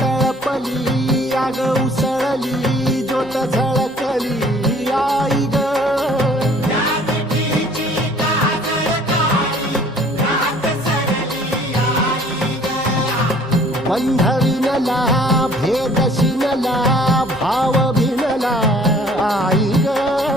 तळपली आग उसळली ज्योत झळकली आई ग बंध विणला भेद शिनला भाव भिनला आई ग